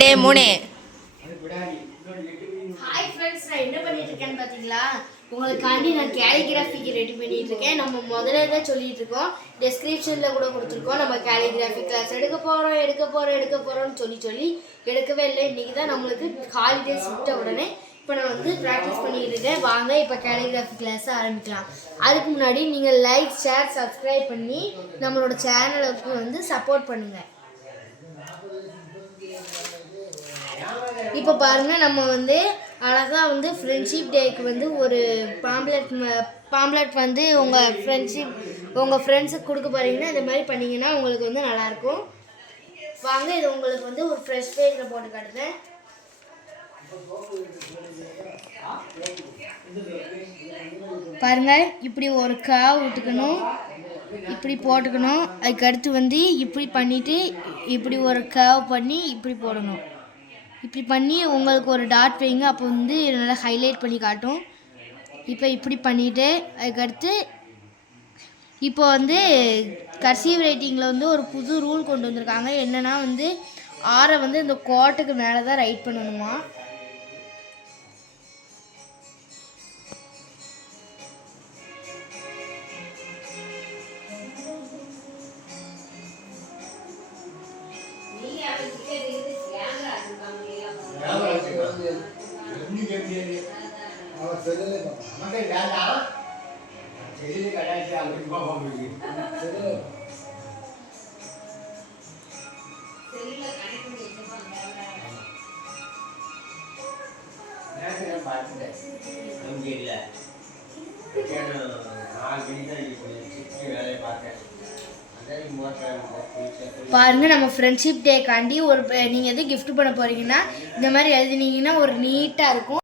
2 3 hi friends, நான் என்ன பண்ணிட்டு இருக்கேன்னு பார்த்தீங்களா? உங்களுக்காண்டி நான் கேலிகிராஃபிக்கு ரெடி பண்ணிட்டு இருக்கேன். நம்ம முதல்ல தான் சொல்லிட்டு இருக்கோம், டெஸ்கிரிப்ஷனில் கூட கொடுத்துருக்கோம். நம்ம கேலிகிராஃபி கிளாஸ் எடுக்க போகிறோம்னு சொல்லி எடுக்கவே இல்லை. இன்றைக்கி தான் நம்மளுக்கு ஹாலிடேஸ் விட்ட உடனே இப்போ நான் வந்து ப்ராக்டிஸ் பண்ணிக்கிட்டு இருக்கேன். வாங்க இப்போ கேலிகிராஃபி கிளாஸை ஆரம்பிக்கலாம். அதுக்கு முன்னாடி நீங்கள் லைக், ஷேர், சப்ஸ்கிரைப் பண்ணி நம்மளோட சேனலுக்கு வந்து சப்போர்ட் பண்ணுங்கள். இப்போ பாருங்கள், நம்ம வந்து அழகாக வந்து ஃப்ரெண்ட்ஷிப் டேக்கு வந்து ஒரு பாம்ப்ளெட் வந்து உங்கள் ஃப்ரெண்ட்ஸுக்கு கொடுக்க போகிறீங்கன்னா இந்த மாதிரி பண்ணிங்கன்னா உங்களுக்கு வந்து நல்லாயிருக்கும். வாங்க, இது உங்களுக்கு வந்து ஒரு ஃப்ரெஷ் பேஜில் போட்டு காட்டுறேன். பாருங்கள், இப்படி ஒரு விட்டுக்கணும், இப்படி போட்டுக்கணும். அதுக்கடுத்து வந்து இப்படி பண்ணிவிட்டு இப்படி ஒரு பண்ணி இப்படி போடணும். இப்படி பண்ணி உங்களுக்கு ஒரு டாட் வைங்க, அப்போ வந்து நல்லா ஹைலைட் பண்ணி காட்டும். இப்போ இப்படி பண்ணிவிட்டு அதுக்கடுத்து இப்போ வந்து கர்சிவ் ரைட்டிங்கில் வந்து ஒரு புது ரூல் கொண்டு வந்திருக்காங்க. என்னென்னா வந்து ஆரை வந்து இந்த கோட்டுக்கு மேலே தான் ரைட் பண்ணணுமா. பாருங்க, நம்ம ஃப்ரெண்ட்ஷிப் டேக்காண்டி நீங்கள் எது கிஃப்ட் பண்ண போறீங்கன்னா இந்த மாதிரி எழுதினீங்கன்னா ஒரு நீட்டாக இருக்கும்.